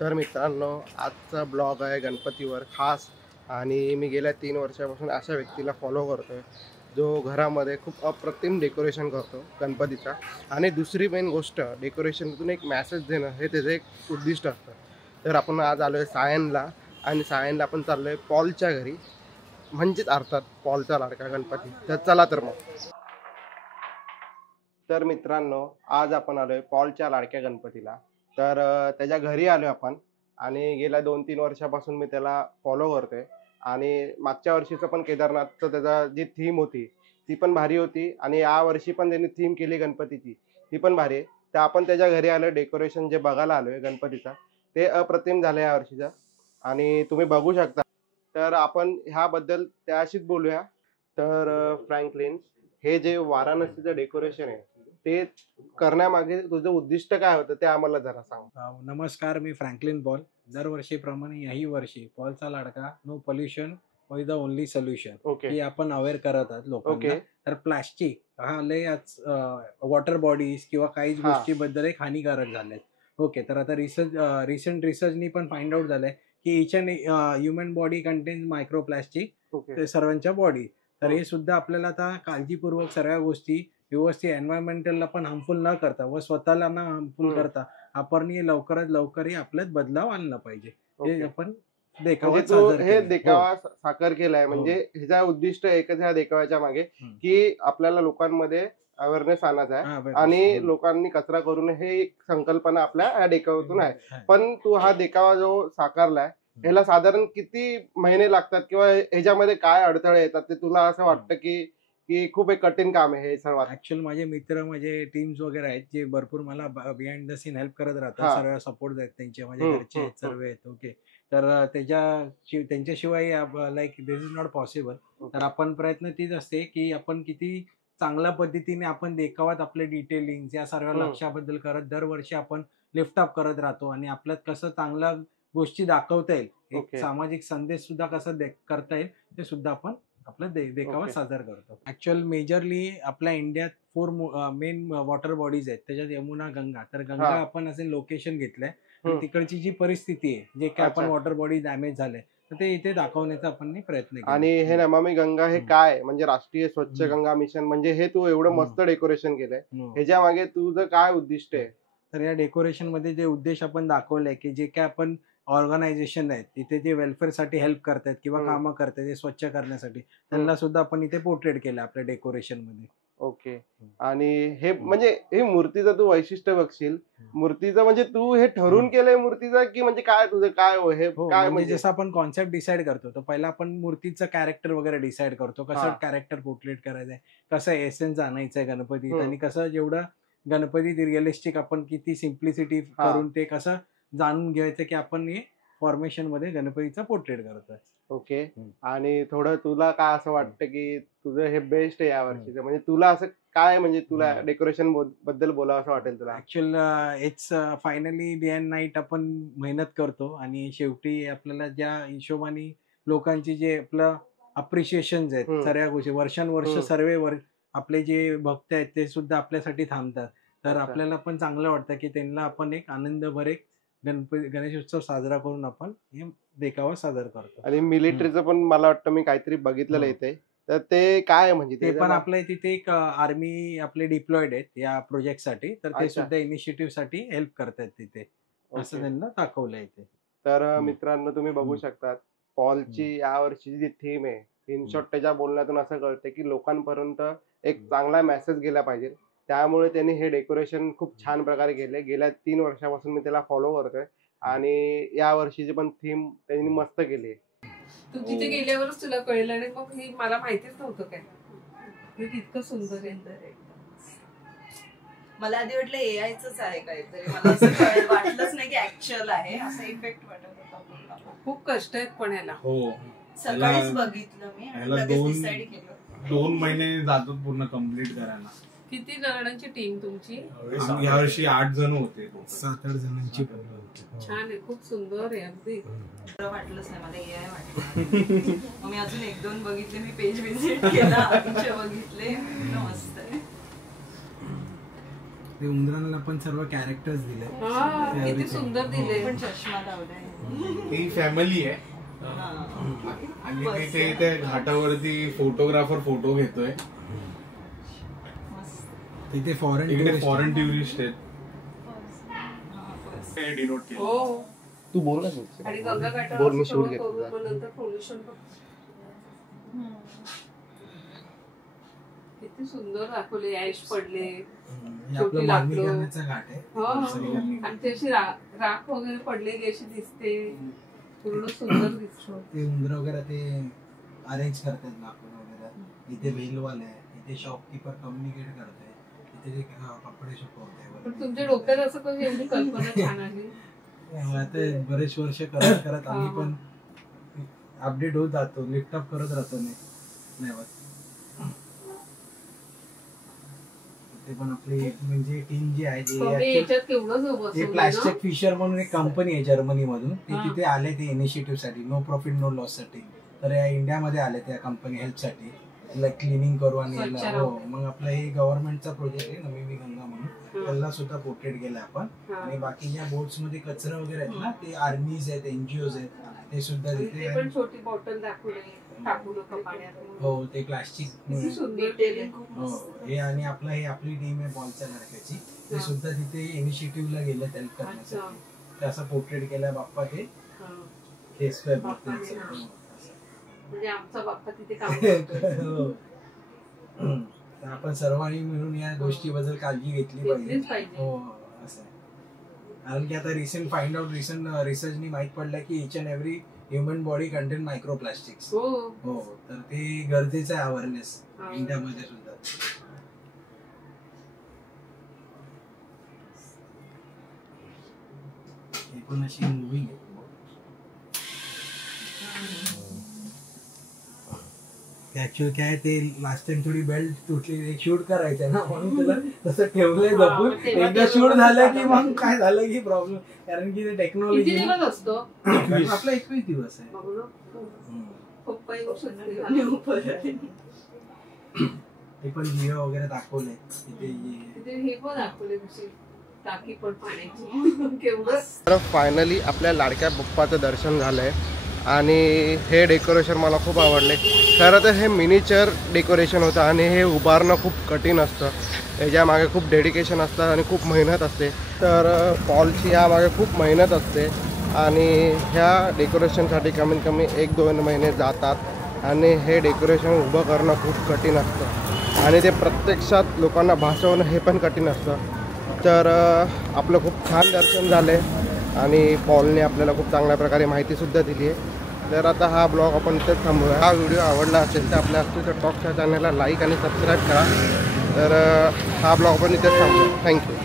तर मित्रांनो, आजचा ब्लॉग आहे गणपतीवर खास. आणि मी गेल्या 3 वर्षापासून अशा व्यक्तीला फॉलो करतोय जो घरामध्ये खूप अप्रतिम डेकोरेशन करतो गणपतीचा. आणि दुसरी मेन गोष्ट, डेकोरेशनतून एक मॅसेज देणं हे त्याचं एक उद्दिष्ट असतं. तर आपण आज आलो आहे सायनला, आणि सायनला आपण चाललो आहे पॉलच्या घरी, म्हणजेच अर्थात पॉलचा लाडका गणपती. तर चला तर मग. तर मित्रांनो, आज आपण आलोय पॉलच्या लाडक्या गणपतीला. तर त्याच्या घरी आलोय आपण. आणि गेल्या 2-3 वर्षापासून मी त्याला फॉलो करतोय. आणि मागच्या वर्षीचं पण केदारनाथचं त्याचा जी थीम होती ती पण भारी होती, आणि यावर्षी पण त्यांनी थीम केली गणपतीची, ती पण भारी आहे. तर आपण त्याच्या घरी आलोय, डेकोरेशन जे बघायला आलोय गणपतीचा ते अप्रतिम झालं या वर्षीचं, आणि तुम्ही बघू शकता. तर आपण ह्याबद्दल त्याशीच बोलूया. तर फ्रँकलिन, हे जे वाराणसीचं डेकोरेशन आहे ते करण्यामागे तुझं उद्दिष्ट काय होतं ते आम्हाला जरा सांग. नमस्कार, मी फ्रँकलिन पॉल. दरवर्षीप्रमाणे याही वर्षी पॉलचा लाडका no pollution is the only solution okay. ही आपण अवेअर करत आहात लोकांना. ओके. तर प्लास्टिक हा लय आज वॉटर बॉडीज किंवा काहीच हा. गोष्टीबद्दल एक हानिकारक झाले. ओके, तर आता रिसेंट रिसर्चनी पण फाइंड आउट झालंय की each and human body contains micro plastic okay. सर्वांच्या बॉडी. तर हो. हे सुद्धा आपल्याला आता काळजीपूर्वक सर्व गोष्टी व्यवस्थित एन्व्हायरमेंटला पण हार्मफुल न करता व स्वतःला न हार्मफुल करता आपण हे लवकरात लवकर आपल्यात बदलाव आणला पाहिजे. हे ओके. आपण म्हणजे देखावा तू सादर हे केलाय. देखावा साकार केलाय, हो. म्हणजे ह्याचा उद्दिष्ट एकच ह्या देखाव्याच्या मागे हं. की आपल्याला लोकांमध्ये अवेअरनेस आणायचा आहे. हां, आणि हो. लोकांनी कचरा करू नये हे एक संकल्पना आपल्या या देखाव्यातून आहे. हां. पण तू हा देखावा जो साकारलाय ह्याला साधारण किती महिने लागतात, किंवा ह्याच्यामध्ये काय अडथळे येतात ते तुला असं वाटतं की की खूप एक कठीण काम आहे हे सर्वात? ऍक्च्युअल माझे मित्र, माझे टीम्स वगैरे आहेत जे भरपूर मला बिहाइंड द सीन हेल्प करत राहतात. हा. सर्व सपोर्ट आहेत त्यांचे, माझे हम्म, घरचे हम्म, आहेत, सर्व आहेत. ओके, तर त्यांच्याशिवाय like this is not possible. तर आपण प्रयत्न तीच असते की आपण किती चांगल्या पद्धतीने आपण देखावात आपले डिटेलिंग या सर्व लक्षाबद्दल करत दरवर्षी आपण लिफ्ट अप करत राहतो. आणि आपल्यात कसं चांगल्या गोष्टी दाखवता येईल, एक ओके. सामाजिक संदेश सुद्धा कसा करता येईल ते सुद्धा आपण आपला देखावा ओके. सादर करतो. ऍक्च्युअल मेजरली आपल्या इंडियात 4 मेन वॉटर बॉडीज आहेत. त्याच्यात यमुना, गंगा. तर गंगा हा. आपण असे लोकेशन घेतलंय आणि हम्म. तिकडची जी परिस्थिती आहे, जे काय आपण अच्छा. वॉटर बॉडी डॅमेज झाले, तर ते इथे दाखवण्याचा आपण प्रयत्न केला. आणि हे नमामि गंगा हे काय, म्हणजे राष्ट्रीय स्वच्छ गंगा मिशन, म्हणजे हे तू एवढं मस्त डेकोरेशन केलंय, ह्याच्या मागे तुझं काय उद्दिष्ट आहे? तर या डेकोरेशन मध्ये जे उद्देश आपण दाखवले की जे काय आपण ऑर्गनायझेशन आहेत तिथे जे वेलफेअरसाठी हेल्प करतायत किंवा कामं करतायत ते स्वच्छ करण्यासाठी, त्यांना सुद्धा आपण इथे पोर्ट्रेट केलं आपल्या डेकोरेशन मध्ये. ओके. आणि हे म्हणजे हे मूर्तीचं तू वैशिष्ट्य बघशील, मूर्तीचं म्हणजे तू हे ठरवून केलंय मूर्तीचं, की म्हणजे काय तुझं काय हे हो, काय म्हणजे म्हणजे? जसं आपण कॉन्सेप्ट डिसाईड करतो, तर पहिला आपण मूर्तीचं कॅरेक्टर वगैरे डिसाईड करतो. कसं हा. कॅरेक्टर पोर्ट्रेट करायचंय, कसं एसेन्स आणायचंय गणपतीत, हम्म. आणि कसं जेवढं गणपतीत रिअलिस्टिक आपण किती सिम्प्लिसिटी हा. करून ते कसं जाणून घ्यायचं की आपण हे फॉर्मेशन मध्ये गणपतीचा पोर्ट्रेट करतोय. ओके. आणि थोडं तुला काय असं वाटतं की तुझं हे बेस्ट आहे या वर्षीचं, म्हणजे तुला असं काय, म्हणजे तुला डेकोरेशन बद्दल बोलावं असं वाटेल तुला? Actual it's finally day and night आपण मेहनत करतो आणि शेवटी आपल्याला ज्या हिशोबाने लोकांची जे आपलं अप्रिशिएशन आहेत, सर्व गोष्टी वर्षानुवर्ष सर्व आपले जे भक्त आहेत ते सुद्धा आपल्यासाठी थांबतात. तर अच्छा. आपल्याला पण चांगलं वाटतं की त्यांना आपण एक आनंदभर एक गणेशोत्सव साजरा करून आपण हे देखावा सादर करतो. आणि मिलिटरीचं पण मला वाटतं मी काहीतरी बघितलेलं इथे. तर ते काय म्हणजे ते पण आपल्या तिथे एक आर्मी आपले डिप्लॉइड आहेत या प्रोजेक्टसाठी, तर ते अच्छा. सुद्धा इनिशिएटिव्ह साठी हेल्प करतात तिथे, असं ओके. त्यांना दाखवलंय इथे. तर मित्रांनो, तुम्ही बघू शकतात पॉलची या वर्षीची जी थीम आहे, इन शॉर्ट त्याच्या बोलण्यातून असं कळतं की लोकांपर्यंत एक चांगला मेसेज गेला पाहिजे. त्यामुळे त्यांनी हे डेकोरेशन खूप छान प्रकारे केले. गेल्या 3 वर्षापासून मी त्याला फॉलो करतोय, आणि या वर्षीची पण थीम त्यांनी मस्त केली आहे. तू तिथे गेल्यावरच तुला कळलं, आणि मग हे मला माहितीच नव्हतं काय हे इतकं सुंदर आहे. मला आधी वाटलं एआयच आहे काहीतरी, मला असं वाटलंच नाही की ऍक्च्युअल आहे, असा इफेक्ट वाटत होता. खूप कष्ट आहेत पण याला. हो, सकाळीच बघितलं मी आणि लगेच डिसाईड केलं. 2 महिने जातात पूर्ण कम्प्लीट करायला. किती जणांची टीम तुमची? यावर्षी 8 जण होते. 7-8 जणांची. छान आहे, खूप सुंदर आहे अगदी. वाटलंच नाही मला एआय वाटलं. मग मी अजून 1-2 बघितले, मी पेज व्हिजिट केला, बघितले, मस्त आहे. ते उंदरांना पण सर्व कॅरेक्टर्स दिले. हा, किती सुंदर दिले. पण चष्मा लावलाय. ती फॅमिली आहे आणि तिथे त्या घाटावरती फोटोग्राफर फोटो घेतोय. तिथे फॉरेन तिकडे फॉरेन टुरिस्ट आहेत. डिनोट केलं. हो, तू बोल आणि गंगा बोल, मी घाटावर shoot सगळं घेतो करून तुझा. मग नंतर पोल्युशन किती सुंदर दाखवले. ऍश पडले. आपला माननीकरणाचा घाट आहे. हो, आणि ते अशी राख वगैरे पडलेली अशी दिसते. पूर्ण सुंदर दिसतो. ते उंदर वगैरे ते अरेंज करतात लाकूड वगैरे. इथे वेलवाले आहे, इथे शॉपकीपर कम्युनिकेट करताय, इथे ते कपडे सुकवताय. पण तुमच्या डोक्यात असं कधी एवढी कल्पना छान आली. मला ते बरेच वर्ष करत करत आम्ही पण अपडेट होत जातो, लिफ्ट अप करत राहतो. नाही ते पण आपली म्हणजे टीम जी आहे याच्यात केवढं ते बसवलं प्लास्टिक फिशर म्हणून एक कंपनी आहे जर्मनी मधून. ते हा. तिथे आले ते इनिशिएटिव्ह साठी, नो प्रॉफिट नो लॉस साठी. तर या इंडियामध्ये आले त्या कंपनी हेल्प साठी, क्लिनिंग करू आणि स्वच्छ हो, राहू. मग आपलं हे गव्हर्नमेंटचा प्रोजेक्ट आहे नमामि गंगा म्हणून, त्याला सुद्धा पोर्ट्रेट केलं आपण. हा. आणि बाकी ज्या बोट्स मध्ये कचरा वगैरे आहेत ना, ते आर्मीज आहेत, एनजीओज आहेत, ते सुद्धा आणि तिथे ते पण छोटी बॉटल दाखवले, टाकू नका पाण्यात. हो ते प्लास्टिक. किती सुंदर डिटेलिंग केले. खूप हो मस्त. हे आणि आपलं हे आपली टीम आहे बॉलच्या लडक्याची, ते हा. सुद्धा तिथे इनिशिएटिव्हला गेले हेल्प अच्छा. करण्यासाठी. ते असं पोर्ट्रेट केलं बाप्पा ते हा. तेच बाप्पाने, हा. म्हणजे आमचा बाप्पा तिथे काम करतो. तर आपण सर्वांनी मिळून या गोष्टीबद्दल काळजी घेतली पाहिजे. घेतलीच पाहिजे. हो असं आहे. कारण की आता रिसेंट रिसर्चनी माहित पडलं की each and every human body contain microplastics. हो, हो तर ते गरजेचं आहे अवेअरनेस हा. इंडियामध्ये सुद्धा. हे पण अशी मूवी आहे. ऍक्च्युअली काय ते लास्ट टाइम थोडी बेल्ट तुटली, शूट करायचं ना म्हणून त्याला तसं ठेवलंय हा, जपून. मग तेव्हा एकदा ते शूट बरोबर झालं की झालं. मग काय झालं की प्रॉब्लेम, कारण की ते किती टेक्नॉलॉजी दिवस असतो आपला 21 दिवस आहे. बघू ना. पप्पा येऊ शकते. आणि परत ते पण व्हिडिओ वगैरे दाखवले तिथे. तिथे हे पण दाखवले कशी टाकी पण पाण्याची. केवढं तर फायनली आपल्या लाडक्या बाप्पाचं दर्शन झालंय आणि हे डेकोरेशन मला खूप आवडले. खरं तर हे मिनीचर डेकोरेशन होतं आणि हे उभारणं खूप कठीण असतं. याच्यामागे खूप डेडिकेशन असतं आणि खूप मेहनत असते. तर पॉलची यामागे खूप मेहनत असते आणि ह्या डेकोरेशनसाठी कमीत कमी 1-2 महिने जातात आणि हे डेकोरेशन उभं करणं खूप कठीण असतं आणि ते प्रत्यक्षात लोकांना भासवणं हे पण कठीण असतं. तर आपलं खूप छान दर्शन झालं आहे आणि पॉलने आपल्याला खूप चांगल्या प्रकारे माहितीसुद्धा दिली आहे. तर आता हा ब्लॉग आपण इथेच थांबूया. हा व्हिडिओ आवडला असेल तर आपल्या अस्तित्व टॉकच्या चॅनलला लाईक आणि सबस्क्राईब करा. तर हा ब्लॉग आपण इथेच थांबूया. थँक्यू.